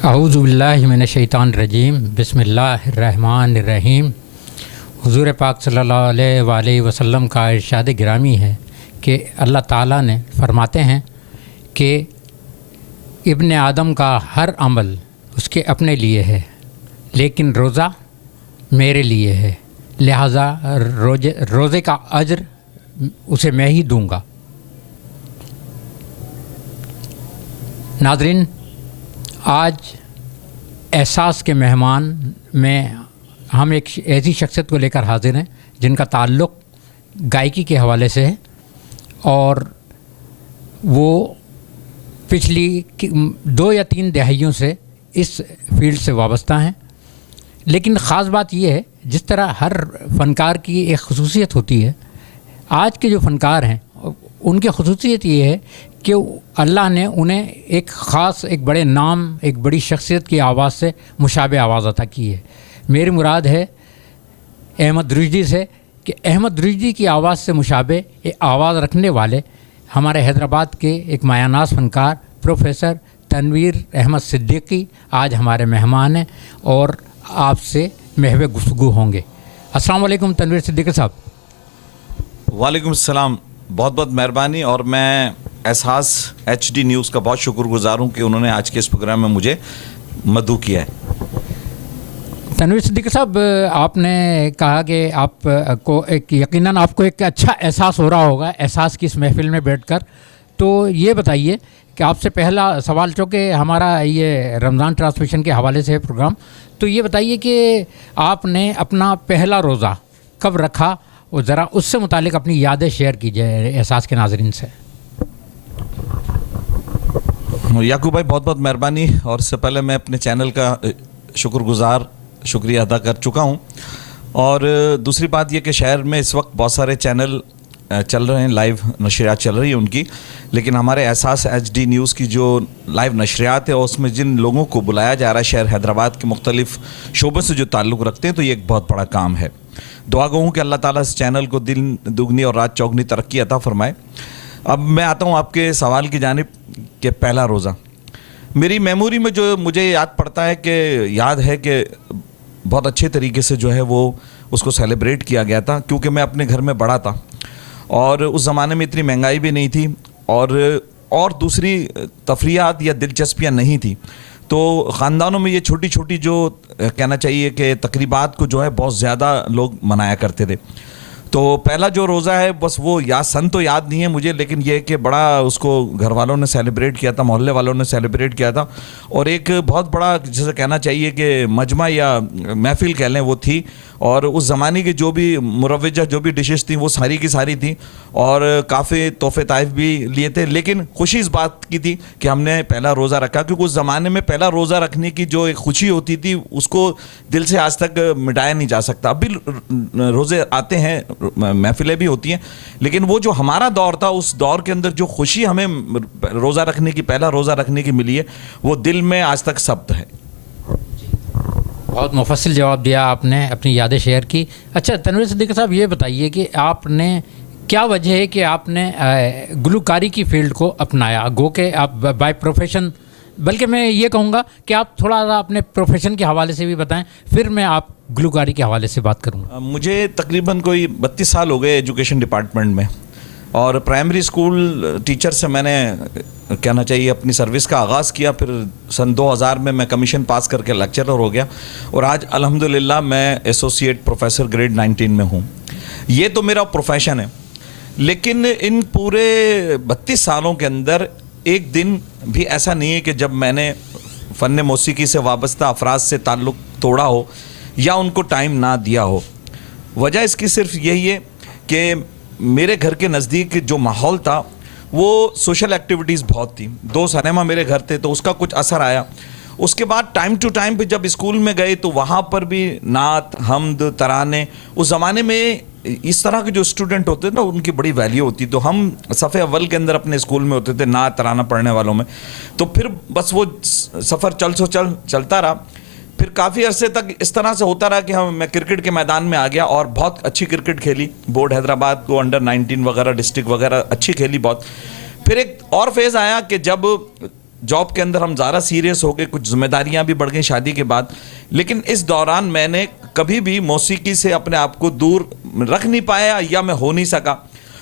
اعوذ باللہ من الشیطان الرجیم بسم اللہ الرحمن الرحیم۔ حضور پاک صلی اللہ علیہ وآلہ وسلم کا ارشاد گرامی ہے کہ اللہ تعالیٰ نے فرماتے ہیں کہ ابن آدم کا ہر عمل اس کے اپنے لیے ہے لیکن روزہ میرے لیے ہے، لہٰذا روزے کا اجر اسے میں ہی دوں گا۔ ناظرین، آج احساس کے مہمان میں ہم ایک ایسی شخصیت کو لے کر حاضر ہیں جن کا تعلق گائیکی کے حوالے سے ہے اور وہ پچھلی 2 یا 3 دہائیوں سے اس فیلڈ سے وابستہ ہیں۔ لیکن خاص بات یہ ہے، جس طرح ہر فنکار کی ایک خصوصیت ہوتی ہے، آج کے جو فنکار ہیں ان کی خصوصیت یہ ہے کہ اللہ نے انہیں ایک خاص، ایک بڑے نام، ایک بڑی شخصیت کی آواز سے مشابہ آواز عطا کی ہے۔ میری مراد ہے احمد رشدی سے کہ احمد رشدی کی آواز سے مشابہ آواز رکھنے والے ہمارے حیدرآباد کے ایک مایہ ناز فنکار پروفیسر تنویر احمد صدیقی آج ہمارے مہمان ہیں اور آپ سے محو گفتگو ہوں گے۔ السلام علیکم تنویر صدیقی صاحب۔ وعلیکم السلام، بہت بہت مہربانی، اور میں احساس HD نیوز کا بہت شکر گزار ہوں کہ انہوں نے آج کے اس پروگرام میں مجھے مدعو کیا ہے۔ تنویر صدیقی صاحب، آپ نے کہا کہ آپ کو یقیناً آپ کو ایک اچھا احساس ہو رہا ہوگا احساس کی اس محفل میں بیٹھ کر، تو یہ بتائیے کہ آپ سے پہلا سوال، چونکہ ہمارا یہ رمضان ٹرانسمیشن کے حوالے سے ہے پروگرام، تو یہ بتائیے کہ آپ نے اپنا پہلا روزہ کب رکھا اور ذرا اس سے متعلق اپنی یادیں شیئر کیجیے احساس کے ناظرین سے۔ یعقوب بھائی، بہت بہت مہربانی، اور اس سے پہلے میں اپنے چینل کا شکریہ ادا کر چکا ہوں، اور دوسری بات یہ کہ شہر میں اس وقت بہت سارے چینل چل رہے ہیں، لائیو نشریات چل رہی ہیں ان کی، لیکن ہمارے احساس HD نیوز کی جو لائیو نشریات ہے اس میں جن لوگوں کو بلایا جا رہا ہے شہر حیدرآباد کے مختلف شعبوں سے جو تعلق رکھتے ہیں، تو یہ ایک بہت بڑا کام ہے۔ دعا گو ہوں کہ اللہ تعالیٰ اس چینل کو دن دگنی اور رات چوگنی ترقی عطا فرمائے۔ اب میں آتا ہوں آپ کے سوال کی جانب کہ پہلا روزہ میری میموری میں جو مجھے یاد پڑتا ہے کہ بہت اچھے طریقے سے جو ہے وہ اس کو سیلیبریٹ کیا گیا تھا، کیونکہ میں اپنے گھر میں بڑا تھا اور اس زمانے میں اتنی مہنگائی بھی نہیں تھی اور دوسری تفریحات یا دلچسپیاں نہیں تھی، تو خاندانوں میں یہ چھوٹی چھوٹی جو کہنا چاہیے کہ تقریبات کو جو ہے بہت زیادہ لوگ منایا کرتے تھے۔ تو پہلا جو روزہ ہے بس وہ سن تو یاد نہیں ہے مجھے، لیکن یہ کہ بڑا اس کو گھر والوں نے سیلیبریٹ کیا تھا، محلے والوں نے سیلیبریٹ کیا تھا، اور ایک بہت بڑا جسے کہنا چاہیے کہ مجمع یا محفل کہہ لیں وہ تھی، اور اس زمانے کی جو بھی مروجہ جو بھی ڈشز تھیں وہ ساری کی ساری تھیں، اور کافی تحفے طائف بھی لیے تھے، لیکن خوشی اس بات کی تھی کہ ہم نے پہلا روزہ رکھا، کیونکہ اس زمانے میں پہلا روزہ رکھنے کی جو ایک خوشی ہوتی تھی اس کو دل سے آج تک مٹایا نہیں جا سکتا۔ اب بھی روزے آتے ہیں، محفلیں بھی ہوتی ہیں، لیکن وہ جو ہمارا دور تھا اس دور کے اندر جو خوشی ہمیں روزہ رکھنے کی، پہلا روزہ رکھنے کی ملی ہے، وہ دل میں آج تک ثبت ہے۔ بہت مفصل جواب دیا آپ نے، اپنی یادیں شیئر کی۔ اچھا تنویر صدیقی صاحب، یہ بتائیے کہ آپ نے کیا وجہ ہے کہ آپ نے گلوکاری کی فیلڈ کو اپنایا؟ گو کہ آپ بائی پروفیشن، بلکہ میں یہ کہوں گا کہ آپ تھوڑا سا اپنے پروفیشن کے حوالے سے بھی بتائیں، پھر میں آپ گلوکاری کے حوالے سے بات کروں گا۔ مجھے تقریباً کوئی 32 سال ہو گئے ایجوکیشن ڈپارٹمنٹ میں، اور پرائمری اسکول ٹیچر سے میں نے کہنا چاہیے اپنی سروس کا آغاز کیا، پھر سن 2000 میں کمیشن پاس کر کے لیکچرر ہو گیا، اور آج الحمدللہ میں ایسوسیٹ پروفیسر گریڈ 19 میں ہوں۔ یہ تو میرا پروفیشن ہے، لیکن ان پورے 32 سالوں کے اندر ایک دن بھی ایسا نہیں ہے کہ جب میں نے فن موسیقی سے وابستہ افراد سے تعلق توڑا ہو یا ان کو ٹائم نہ دیا ہو۔ وجہ اس کی صرف یہی ہے کہ میرے گھر کے نزدیک جو ماحول تھا وہ سوشل ایکٹیویٹیز بہت تھی، 2 سنیما میرے گھر تھے، تو اس کا کچھ اثر آیا۔ اس کے بعد ٹائم ٹو ٹائم پہ جب اسکول میں گئے تو وہاں پر بھی نعت، حمد، ترانے، اس زمانے میں اس طرح کے جو اسٹوڈنٹ ہوتے تھے نا ان کی بڑی ویلیو ہوتی، تو ہم صف اول کے اندر اپنے اسکول میں ہوتے تھے نعت ترانہ پڑھنے والوں میں، تو پھر بس وہ سفر چلتا رہا۔ پھر کافی عرصے تک اس طرح سے ہوتا رہا کہ میں کرکٹ کے میدان میں آ گیا اور بہت اچھی کرکٹ کھیلی، بورڈ حیدرآباد کو انڈر 19 وغیرہ ڈسٹرکٹ وغیرہ اچھی کھیلی بہت۔ پھر ایک اور فیز آیا کہ جب جاب کے اندر ہم زیادہ سیریس ہو گئے, کچھ ذمہ داریاں بھی بڑھ گئیں شادی کے بعد, لیکن اس دوران میں نے کبھی بھی موسیقی سے اپنے آپ کو دور رکھ نہیں پایا یا میں ہو نہیں سکا.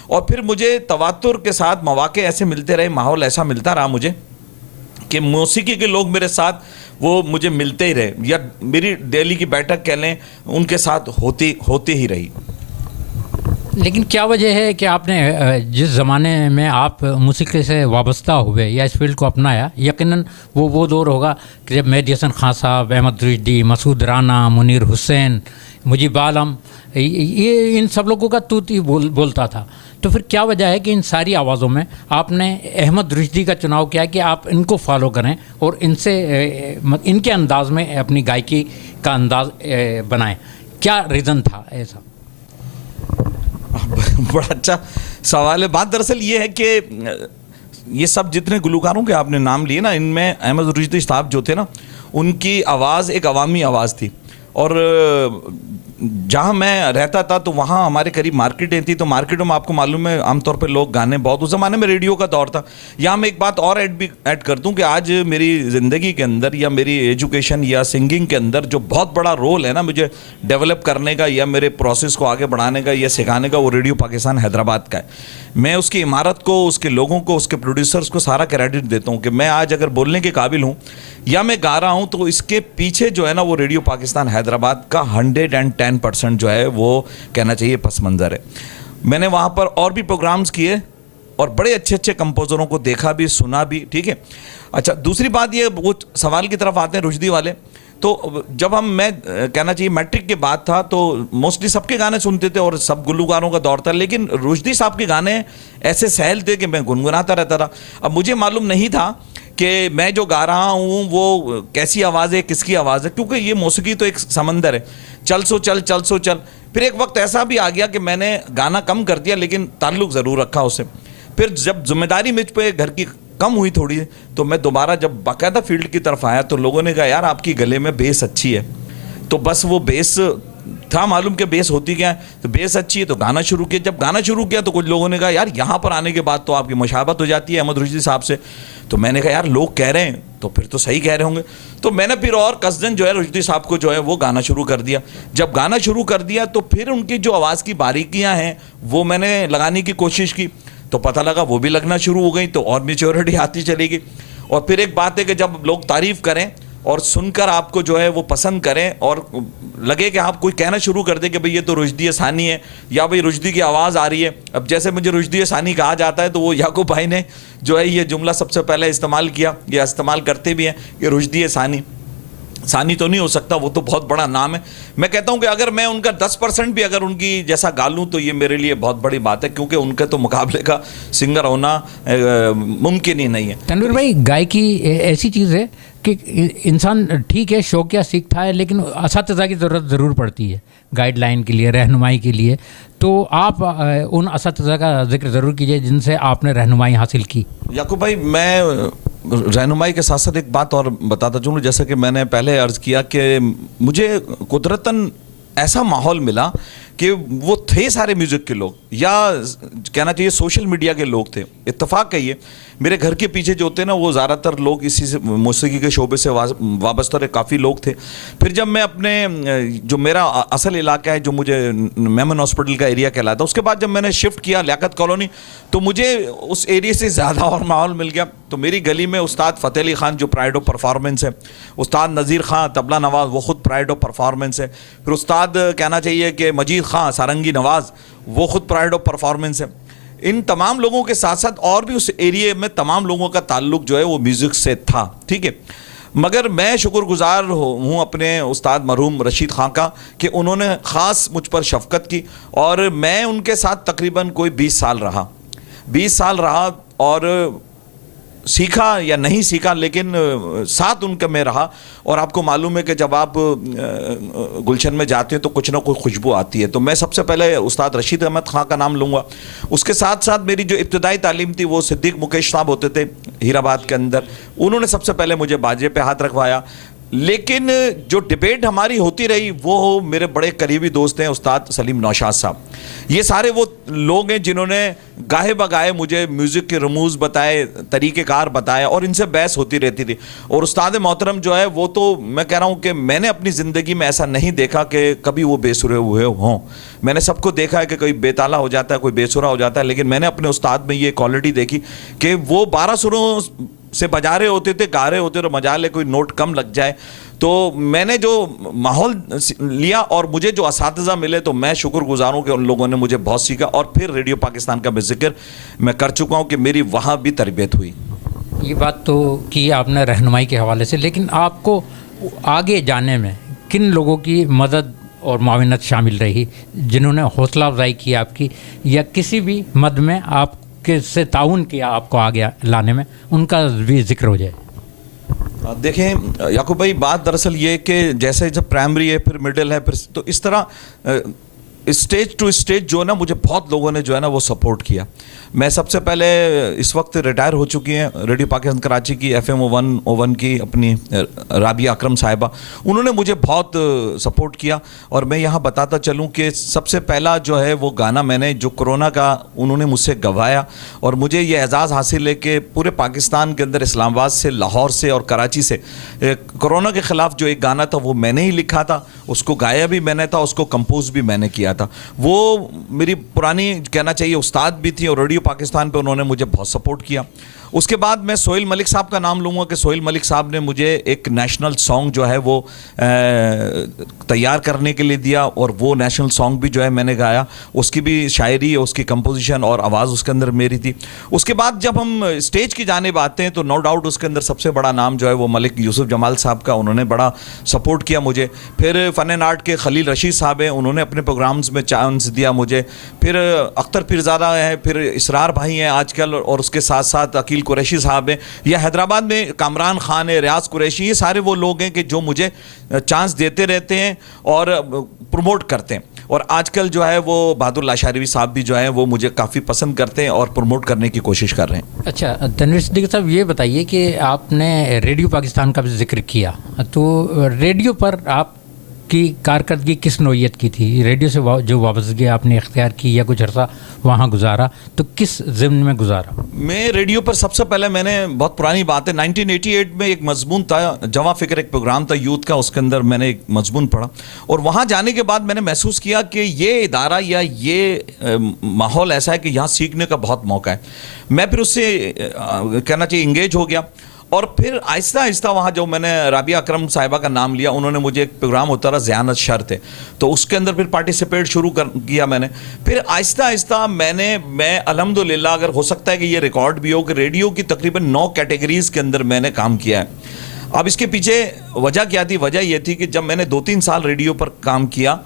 اور پھر مجھے تواتر کے ساتھ مواقع ایسے ملتے رہے, ماحول ایسا ملتا رہا مجھے کہ موسیقی کے لوگ میرے ساتھ وہ مجھے ملتے ہی رہے, یا میری ڈیلی کی بیٹھک کہہ لیں ان کے ساتھ ہوتے ہی رہی. لیکن کیا وجہ ہے کہ آپ نے جس زمانے میں آپ موسیقی سے وابستہ ہوئے یا اس فیلڈ کو اپنایا, یقیناً وہ دور ہوگا کہ جب مہدی حسن خان صاحب, احمد رشدی, مسعود رانا, منیر حسین, مجیب عالم, یہ ان سب لوگوں کا توت ہی بولتا تھا. تو پھر کیا وجہ ہے کہ ان ساری آوازوں میں آپ نے احمد رشدی کا چناؤ کیا کہ آپ ان کو فالو کریں اور ان کے انداز میں اپنی گائیکی کا انداز بنائیں؟ کیا ریزن تھا ایسا؟ بڑا اچھا سوال ہے. بات دراصل یہ ہے کہ یہ سب جتنے گلوکاروں کے آپ نے نام لیے نا, ان میں احمد رشدی صاحب جو تھے نا, ان کی آواز ایک عوامی آواز تھی. اور جہاں میں رہتا تھا تو وہاں ہمارے قریب مارکیٹیں تھیں, تو مارکیٹوں میں آپ کو معلوم ہے عام طور پہ لوگ گانے بہت, اس زمانے میں ریڈیو کا دور تھا. یہاں میں ایک بات اور ایڈ کر دوں کہ آج میری زندگی کے اندر یا میری ایجوکیشن یا سنگنگ کے اندر جو بہت بڑا رول ہے نا مجھے ڈیولپ کرنے کا یا میرے پروسیس کو آگے بڑھانے کا یا سکھانے کا, وہ ریڈیو پاکستان حیدرآباد کا ہے. میں اس کی عمارت کو, اس کے لوگوں کو, اس کے پروڈیوسرز کو سارا کریڈٹ دیتا ہوں کہ میں آج اگر بولنے کے قابل ہوں یا میں گا رہا ہوں تو اس کے پیچھے جو ہے نا وہ ریڈیو پاکستان حیدرآباد کا 110% جو ہے وہ کہنا چاہیے پس منظر ہے. میں نے وہاں پر اور بھی پروگرامز کیے اور بڑے اچھے کمپوزروں کو دیکھا بھی, سنا بھی. ٹھیک ہے, اچھا دوسری بات یہ, وہ سوال کی طرف آتے ہیں رشدی والے. تو جب میں کہنا چاہیے میٹرک کے بعد تھا تو موسٹلی سب کے گانے سنتے تھے اور سب گلوکاروں کا دور تھا, لیکن رشدی صاحب کے گانے ایسے سہل تھے کہ میں گنگناتا رہتا تھا. اب مجھے معلوم نہیں تھا کہ میں جو گا رہا ہوں وہ کیسی آواز ہے, کس کی آواز ہے, کیونکہ یہ موسیقی تو ایک سمندر ہے, چل سو چل. پھر ایک وقت ایسا بھی آ گیا کہ میں نے گانا کم کر دیا لیکن تعلق ضرور رکھا اسے. پھر جب ذمہ داری مجھ پہ گھر کی کم ہوئی تھوڑی, تو میں دوبارہ جب باقاعدہ فیلڈ کی طرف آیا تو لوگوں نے کہا یار آپ کی گلے میں بیس اچھی ہے. تو بس وہ بیس تھا معلوم کہ بیس ہوتی کیا ہے, تو بیس اچھی ہے تو گانا شروع کیا. جب گانا شروع کیا تو کچھ لوگوں نے کہا یار یہاں پر آنے کے بعد تو آپ کی مشابہت ہو جاتی ہے احمد رشدی صاحب سے. تو میں نے کہا یار لوگ کہہ رہے ہیں تو پھر تو صحیح کہہ رہے ہوں گے. تو میں نے پھر اور قصدن جو ہے رشدی صاحب کو جو ہے وہ گانا شروع کر دیا. جب گانا شروع کر دیا تو پھر ان کی جو آواز کی باریکیاں ہیں وہ میں نے لگانے کی کوشش کی, تو پتہ لگا وہ بھی لگنا شروع ہو گئی, تو اور میچورٹی آتی چلے گی. اور پھر ایک بات ہے کہ جب لوگ تعریف کریں اور سن کر آپ کو جو ہے وہ پسند کریں اور لگے کہ آپ کوئی کہنا شروع کر دیں کہ بھئی یہ تو رشدی ثانی ہے یا بھئی رشدی کی آواز آ رہی ہے. اب جیسے مجھے رشدی ثانی کہا جاتا ہے تو وہ یعقوب بھائی نے جو ہے یہ جملہ سب سے پہلے استعمال کیا, یا استعمال کرتے بھی ہیں کہ رشدی ثانی تو نہیں ہو سکتا, وہ تو بہت بڑا نام ہے. میں کہتا ہوں کہ اگر میں ان کا 10% بھی اگر ان کی جیسا گا لوں تو یہ میرے لیے بہت بڑی بات ہے, کیونکہ ان کے تو مقابلے کا سنگر ہونا ممکن ہی نہیں ہے. تنویر بھائی, گائیکی ایسی چیز ہے کہ انسان ٹھیک ہے شوقیہ سیکھتا ہے, لیکن اساتذہ کی ضرورت ضرور پڑتی ہے گائیڈ لائن کے لیے, رہنمائی کے لیے. تو آپ ان اساتذہ کا ذکر ضرور کیجئے جن سے آپ نے رہنمائی حاصل کی. یعقوب بھائی, میں رہنمائی کے ساتھ ساتھ ایک بات اور بتاتا چلوں. جیسا کہ میں نے پہلے عرض کیا کہ مجھے قدرتاً ایسا ماحول ملا کہ وہ تھے سارے میوزک کے لوگ, یا کہنا چاہیے سوشل میڈیا کے لوگ تھے. اتفاق کہیے میرے گھر کے پیچھے جو ہوتے ہیں نا وہ زیادہ تر لوگ اسی سے موسیقی کے شعبے سے وابستہ رہے, کافی لوگ تھے. پھر جب میں اپنے جو میرا اصل علاقہ ہے جو مجھے میمن ہاسپٹل کا ایریا کہلاتا ہے, اس کے بعد جب میں نے شفٹ کیا لیاقت کالونی تو مجھے اس ایریا سے زیادہ اور ماحول مل گیا. تو میری گلی میں استاد فتح علی خان جو پرائڈ آف پرفارمنس ہے, استاد نذیر خان طبلہ نواز وہ خود پرائڈ آف پرفارمنس ہے, پھر استاد کہنا چاہیے کہ مجید خان سارنگی نواز وہ خود پرائڈ آف پرفارمنس ہے. ان تمام لوگوں کے ساتھ ساتھ اور بھی اس ایریے میں تمام لوگوں کا تعلق جو ہے وہ میوزک سے تھا. ٹھیک ہے, مگر میں شکر گزار ہوں اپنے استاد مرحوم رشید خان کا کہ انہوں نے خاص مجھ پر شفقت کی, اور میں ان کے ساتھ تقریباً کوئی 20 سال رہا اور سیکھا یا نہیں سیکھا لیکن ساتھ ان کا میں رہا. اور آپ کو معلوم ہے کہ جب آپ گلشن میں جاتے ہیں تو کچھ نہ کوئی خوشبو آتی ہے. تو میں سب سے پہلے استاد رشید احمد خان کا نام لوں گا. اس کے ساتھ ساتھ میری جو ابتدائی تعلیم تھی وہ صدیق مکیش صاحب ہوتے تھے ہیر آباد کے اندر, انہوں نے سب سے پہلے مجھے باجے پہ ہاتھ رکھوایا. لیکن جو ڈبیٹ ہماری ہوتی رہی وہ میرے بڑے قریبی دوست ہیں استاد سلیم نوشاد صاحب. یہ سارے وہ لوگ ہیں جنہوں نے گاہے بگاہے مجھے میوزک کے رموز بتائے, طریقہ کار بتائے, اور ان سے بحث ہوتی رہتی تھی. اور استاد محترم جو ہے وہ تو میں کہہ رہا ہوں کہ میں نے اپنی زندگی میں ایسا نہیں دیکھا کہ کبھی وہ بے سرے ہوئے ہوں. میں نے سب کو دیکھا ہے کہ کوئی بے تالا ہو جاتا ہے, کوئی بے سرا ہو جاتا ہے, لیکن میں نے اپنے استاد میں یہ کوالٹی دیکھی کہ وہ 12 سروں سے بجا رہے ہوتے تھے, گا رہے ہوتے تھے, مجالے کوئی نوٹ کم لگ جائے. تو میں نے جو ماحول لیا اور مجھے جو اساتذہ ملے تو میں شکر گزار ہوں کہ ان لوگوں نے مجھے بہت سیکھا. اور پھر ریڈیو پاکستان کا بھی ذکر میں کر چکا ہوں کہ میری وہاں بھی تربیت ہوئی. یہ بات تو کی آپ نے رہنمائی کے حوالے سے, لیکن آپ کو آگے جانے میں کن لوگوں کی مدد اور معاونت شامل رہی جنہوں نے حوصلہ افزائی کی آپ کی, یا کسی بھی مد میں آپ کے سے تعاون کیا آپ کو آگے لانے میں, ان کا بھی ذکر ہو جائے؟ دیکھیں یعقوب بھائی, بات دراصل یہ کہ جیسے جب پرائمری ہے پھر مڈل ہے پھر تو اس طرح اسٹیج ٹو اسٹیج جو ہے نا مجھے بہت لوگوں نے جو ہے نا وہ سپورٹ کیا. میں سب سے پہلے اس وقت ریٹائر ہو چکی ہیں ریڈیو پاکستان کراچی کی FM 101 کی اپنی رابعہ اکرم صاحبہ, انہوں نے مجھے بہت سپورٹ کیا. اور میں یہاں بتاتا چلوں کہ سب سے پہلا جو ہے وہ گانا میں نے جو کرونا کا انہوں نے مجھ سے گوایا, اور مجھے یہ اعزاز حاصل ہے کہ پورے پاکستان کے اندر اسلام آباد سے, لاہور سے اور کراچی سے کرونا کے خلاف جو ایک گانا تھا وہ میں نے ہی لکھا تھا, اس کو گایا بھی میں نے تھا, اس کو کمپوز بھی میں نے کیا تھا. وہ میری پرانی کہنا چاہیے استاد بھی تھی اور ریڈیو پاکستان پہ انہوں نے مجھے بہت سپورٹ کیا. اس کے بعد میں سہیل ملک صاحب کا نام لوں گا کہ سہیل ملک صاحب نے مجھے ایک نیشنل سانگ جو ہے وہ تیار کرنے کے لیے دیا, اور وہ نیشنل سانگ بھی جو ہے میں نے گایا. اس کی بھی شاعری, اس کی کمپوزیشن اور آواز اس کے اندر میری تھی. اس کے بعد جب ہم اسٹیج کی جانب آتے ہیں تو نو ڈاؤٹ اس کے اندر سب سے بڑا نام جو ہے وہ ملک یوسف جمال صاحب کا, انہوں نے بڑا سپورٹ کیا مجھے. پھر فن اینڈ آرٹ کے خلیل رشید صاحب ہیں, انہوں نے اپنے پروگرامز میں چانس دیا مجھے. پھر اختر پیرزادہ ہیں, پھر اسرار بھائی ہیں آج کل, اور اس کے ساتھ ساتھ عقیل قریشی صاحب ہیں, یا حیدرآباد میں کامران خان ہے, ریاض قریشی, یہ سارے وہ لوگ ہیں کہ جو مجھے چانس دیتے رہتے ہیں اور پروموٹ کرتے ہیں. اور آج کل جو ہے وہ بہادر لاشاروی صاحب بھی جو ہیں وہ مجھے کافی پسند کرتے ہیں اور پروموٹ کرنے کی کوشش کر رہے ہیں. اچھا تنویر صدیقی صاحب, یہ بتائیے کہ آپ نے ریڈیو پاکستان کا بھی ذکر کیا, تو ریڈیو پر آپ کی کارکردگی کس نوعیت کی تھی؟ ریڈیو سے جو وابستگی آپ نے اختیار کی یا کچھ عرصہ وہاں گزارا تو کس ضمن میں گزارا؟ میں ریڈیو پر سب سے پہلے میں نے, بہت پرانی بات ہے, 1988 میں ایک مضمون تھا جواں فکر, ایک پروگرام تھا یوتھ کا, اس کے اندر میں نے ایک مضمون پڑھا, اور وہاں جانے کے بعد میں نے محسوس کیا کہ یہ ادارہ یا یہ ماحول ایسا ہے کہ یہاں سیکھنے کا بہت موقع ہے. میں پھر اس سے کہنا چاہیے انگیج ہو گیا, اور پھر آہستہ آہستہ وہاں جو میں نے رابعہ اکرم صاحبہ کا نام لیا, انہوں نے مجھے ایک پروگرام ہوتا رہا ذہانت شرط ہے, تو اس کے اندر پھر پارٹیسپیٹ شروع کیا میں نے. پھر آہستہ آہستہ میں الحمدللہ, اگر ہو سکتا ہے کہ یہ ریکارڈ بھی ہو, کہ ریڈیو کی تقریباً 9 کیٹیگریز کے اندر میں نے کام کیا ہے. اب اس کے پیچھے وجہ کیا تھی؟ وجہ یہ تھی کہ جب میں نے 2-3 سال ریڈیو پر کام کیا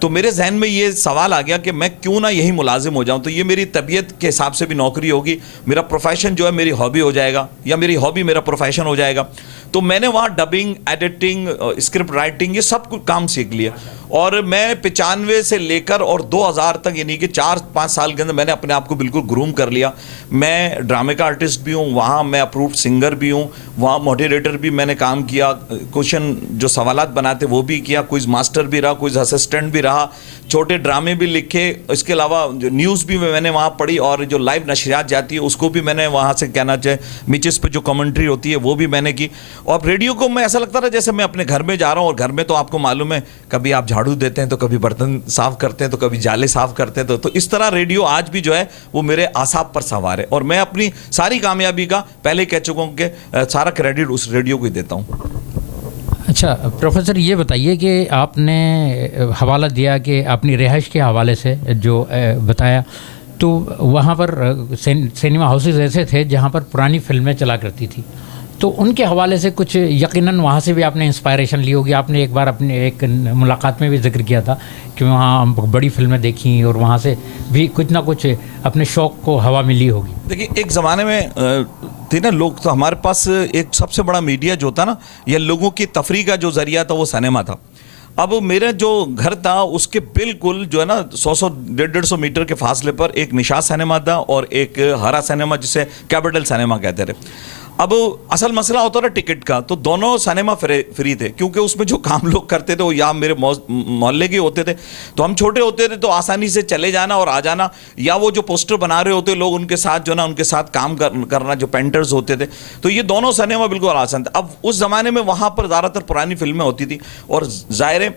تو میرے ذہن میں یہ سوال آ گیا کہ میں کیوں نہ یہی ملازم ہو جاؤں, تو یہ میری طبیعت کے حساب سے بھی نوکری ہوگی, میرا پروفیشن جو ہے میری ہابی ہو جائے گا, یا میری ہابی میرا پروفیشن ہو جائے گا. تو میں نے وہاں ڈبنگ, ایڈیٹنگ, اسکرپٹ رائٹنگ, یہ سب کچھ کام سیکھ لیا. اور میں 95 سے لے کر اور 2000 تک, یعنی کہ 4-5 سال کے اندر میں نے اپنے آپ کو بالکل گروم کر لیا. میں ڈرامے کا آرٹسٹ بھی ہوں, وہاں میں اپرووڈ سنگر بھی ہوں, وہاں موڈریٹر بھی میں نے کام کیا, کوشچن جو سوالات بناتے وہ بھی کیا, کوئز ماسٹر بھی رہا, کوئز اسسٹنٹ بھی رہا, چھوٹے ڈرامے بھی لکھے. اس کے علاوہ جو نیوز بھی میں نے وہاں پڑھی, اور جو لائیو نشریات جاتی ہے اس کو بھی میں نے وہاں سے کہنا چاہے میچز پہ جو کمنٹری ہوتی ہے وہ بھی میں نے کی. اور ریڈیو کو میں ایسا لگتا تھا جیسے میں اپنے گھر میں جا رہا ہوں, اور گھر میں تو آپ کو معلوم ہے کبھی آپ جھاڑو دیتے ہیں, تو کبھی برتن صاف کرتے ہیں, تو کبھی جالے صاف کرتے ہیں, تو اس طرح ریڈیو آج بھی جو ہے وہ میرے اعصاب پر سوار ہے. اور میں اپنی ساری کامیابی کا پہلے کہہ چکا ہوں کہ سارا کریڈٹ اس ریڈیو کو ہی دیتا ہوں. اچھا پروفیسر, یہ بتائیے کہ آپ نے حوالہ دیا کہ اپنی رہائش کے حوالے سے جو بتایا, تو وہاں پر سینما ہاؤسز ایسے تھے جہاں پر پرانی فلمیں چلا کرتی تھی, تو ان کے حوالے سے کچھ یقیناً وہاں سے بھی آپ نے انسپائریشن لی ہوگی. آپ نے ایک بار اپنے ایک ملاقات میں بھی ذکر کیا تھا کہ وہاں بڑی فلمیں دیکھیں اور وہاں سے بھی کچھ نہ کچھ اپنے شوق کو ہوا ملی ہوگی. دیکھیے ایک زمانے میں تھے نا لوگ, تو ہمارے پاس ایک سب سے بڑا میڈیا جو تھا نا, یا لوگوں کی تفریح کا جو ذریعہ تھا وہ سنیما تھا. اب میرا جو گھر تھا اس کے بالکل جو ہے نا 100-150 میٹر کے فاصلے پر ایک نشاط سنیما تھا اور ایک ہرا سنیما جسے کیپٹل سنیما کہتے رہے. اب اصل مسئلہ ہوتا تھا ٹکٹ کا, تو دونوں سنیما فری تھے, کیونکہ اس میں جو کام لوگ کرتے تھے وہ یا میرے محلے کے ہوتے تھے, تو ہم چھوٹے ہوتے تھے تو آسانی سے چلے جانا اور آ جانا, یا وہ جو پوسٹر بنا رہے ہوتے لوگ ان کے ساتھ جو نا ان کے ساتھ کام کرنا, جو پینٹرز ہوتے تھے, تو یہ دونوں سنیما بالکل آسان تھا. اب اس زمانے میں وہاں پر زیادہ تر پرانی فلمیں ہوتی تھی, اور ظاہر ہے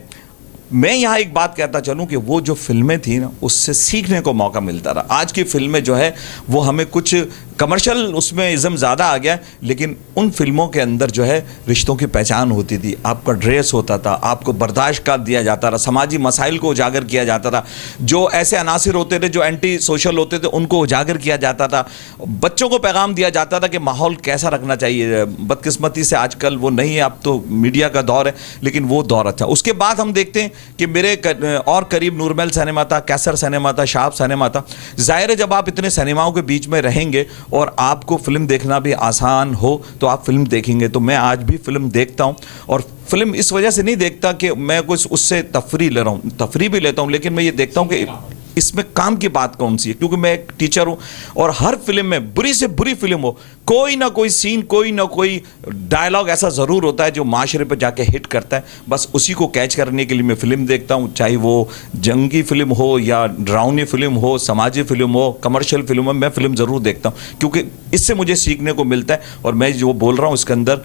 میں یہاں ایک بات کہتا چلوں کہ وہ جو فلمیں تھیں نا اس سے سیکھنے کو موقع ملتا رہا. آج کی فلمیں جو ہے وہ ہمیں کچھ کمرشل اس میں ازم زیادہ آ گیا, لیکن ان فلموں کے اندر جو ہے رشتوں کی پہچان ہوتی تھی, آپ کا ڈریس ہوتا تھا, آپ کو برداشت کا دیا جاتا تھا, سماجی مسائل کو اجاگر کیا جاتا تھا, جو ایسے عناصر ہوتے تھے جو اینٹی سوشل ہوتے تھے ان کو اجاگر کیا جاتا تھا, بچوں کو پیغام دیا جاتا تھا کہ ماحول کیسا رکھنا چاہیے. بدقسمتی سے آج کل وہ نہیں ہے, اب تو میڈیا کا دور ہے, لیکن وہ دور اچھا. اس کے بعد ہم دیکھتے ہیں کہ میرے اور قریب نور محل سنیما تھا, کیسر سنیما تھا, شہاب سنیما تھا. ظاہر ہے جب آپ اتنے سنیماؤں کے بیچ میں رہیں گے اور آپ کو فلم دیکھنا بھی آسان ہو تو آپ فلم دیکھیں گے. تو میں آج بھی فلم دیکھتا ہوں, اور فلم اس وجہ سے نہیں دیکھتا کہ میں کچھ اس سے تفریح لے رہا ہوں, تفریح بھی لیتا ہوں, لیکن میں یہ دیکھتا ہوں کہ اس میں کام کی بات کون سی ہے, کیونکہ میں ایک ٹیچر ہوں, اور ہر فلم میں بری سے بری فلم ہو کوئی نہ کوئی سین, کوئی نہ کوئی ڈائلاگ ایسا ضرور ہوتا ہے جو معاشرے پہ جا کے ہٹ کرتا ہے. بس اسی کو کیچ کرنے کے لیے میں فلم دیکھتا ہوں, چاہے وہ جنگی فلم ہو یا ڈراؤنی فلم ہو, سماجی فلم ہو, کمرشل فلم ہو, میں فلم ضرور دیکھتا ہوں, کیونکہ اس سے مجھے سیکھنے کو ملتا ہے. اور میں جو بول رہا ہوں اس کے اندر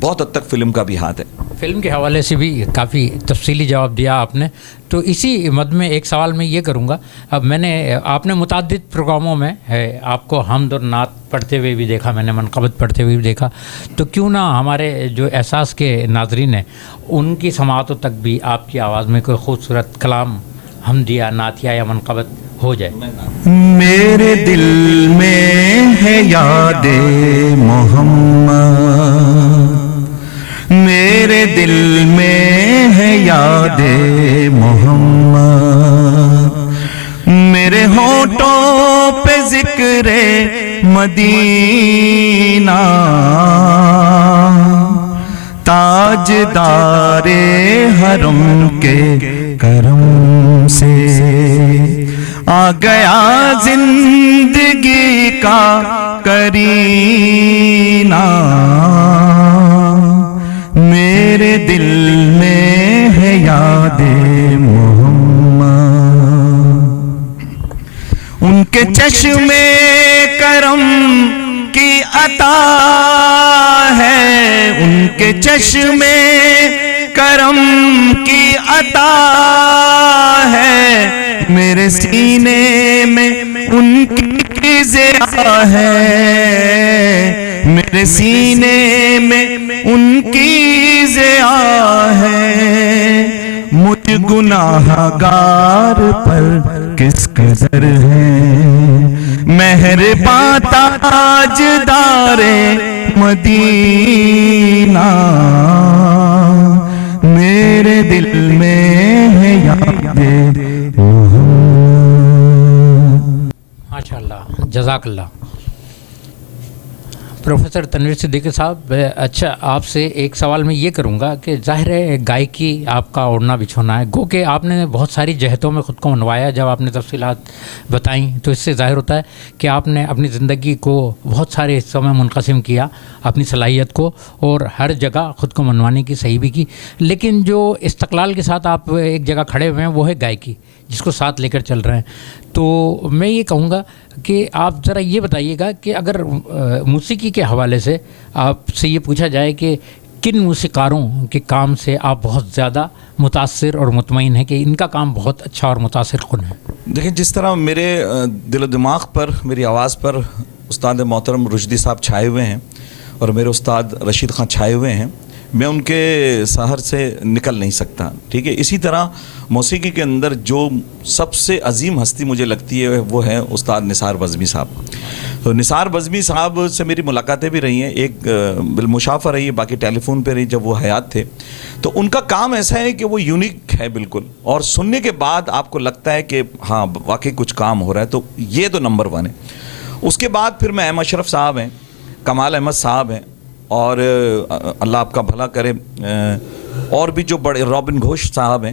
بہت حد تک فلم کا بھی ہاتھ ہے. فلم کے حوالے سے بھی کافی تفصیلی جواب دیا آپ نے, تو اسی مد میں ایک سوال میں یہ کروں گا. اب آپ نے متعدد پروگراموں میں آپ کو حمد اور نعت پڑھتے ہوئے بھی دیکھا, میں نے منقبت پڑھتے ہوئے بھی دیکھا, تو کیوں نہ ہمارے جو احساس کے ناظرین ہیں ان کی سماعتوں تک بھی آپ کی آواز میں کوئی خوبصورت کلام حمدیہ, نعتیہ یا منقبت ہو جائے. میرے دل میں ہے یاد محمد, میرے دل میں ہے یاد محمد, میرے ہونٹوں پہ ذکر مدینہ, تاجدار حرم کے کرم سے آ گیا زندگی کا کرینہ. میرے دل میں ہے یاد محمد, ان کے چشم کرم کی عطا ہے, ان کے چشم کرم کی عطا ہے, میرے سینے میں ان کی ضیا ہے, میرے سینے میں ان کی ضیا ہے. مجھ گناہ گار پر کس قدر ہے مہرباں تاجدار مدینہ, میرے دل میں ہے یاد محمد. ماشاء اللہ, جزاک اللہ. پروفیسر تنویر صدیقی صاحب, اچھا آپ سے ایک سوال میں یہ کروں گا کہ ظاہر ہے گائکی آپ کا اوڑھنا بچھونا ہے, گو کہ آپ نے بہت ساری جہتوں میں خود کو منوایا. جب آپ نے تفصیلات بتائیں تو اس سے ظاہر ہوتا ہے کہ آپ نے اپنی زندگی کو بہت سارے حصوں میں منقسم کیا, اپنی صلاحیت کو, اور ہر جگہ خود کو منوانے کی صحیح بھی کی. لیکن جو استقلال کے ساتھ آپ ایک جگہ کھڑے ہوئے ہیں وہ ہے گائکی, جس کو ساتھ لے کر چل رہے ہیں. تو میں یہ کہوں گا کہ آپ ذرا یہ بتائیے گا کہ اگر موسیقی کے حوالے سے آپ سے یہ پوچھا جائے کہ کن موسیقاروں کے کام سے آپ بہت زیادہ متاثر اور مطمئن ہیں کہ ان کا کام بہت اچھا اور متاثر کن ہے. دیکھیں, جس طرح میرے دل و دماغ پر, میری آواز پر استاد محترم رشدی صاحب چھائے ہوئے ہیں اور میرے استاد رشید خان چھائے ہوئے ہیں, میں ان کے سحر سے نکل نہیں سکتا. ٹھیک ہے, اسی طرح موسیقی کے اندر جو سب سے عظیم ہستی مجھے لگتی ہے وہ ہے استاد نثار بزمی صاحب. تو نثار بزمی صاحب سے میری ملاقاتیں بھی رہی ہیں, ایک بالمشافہ رہی ہے, باقی ٹیلی فون پہ رہی جب وہ حیات تھے. تو ان کا کام ایسا ہے کہ وہ یونیک ہے بالکل, اور سننے کے بعد آپ کو لگتا ہے کہ ہاں واقعی کچھ کام ہو رہا ہے. تو یہ تو نمبر 1 ہے. اس کے بعد پھر میں احمد اشرف صاحب ہیں, کمال احمد صاحب ہیں, اور اللہ آپ کا بھلا کرے, اور بھی جو بڑے رابن گھوش صاحب ہیں.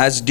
HD